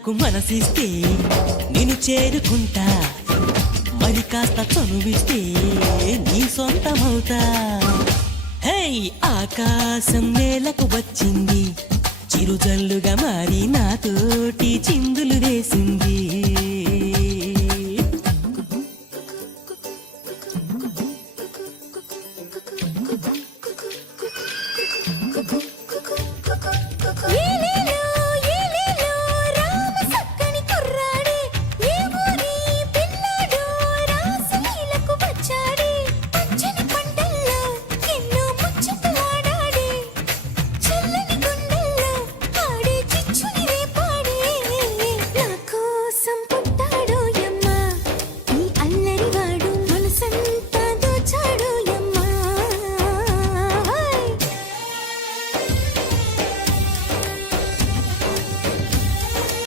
నాకు మనసిస్తే నేను చేరుకుంటా, మరి కాస్త చనువిస్తే నీ సొంతమవుతా. హే ఆకాశం నేలకు వచ్చింది, చిరుజల్లుగా మారి నాతోటి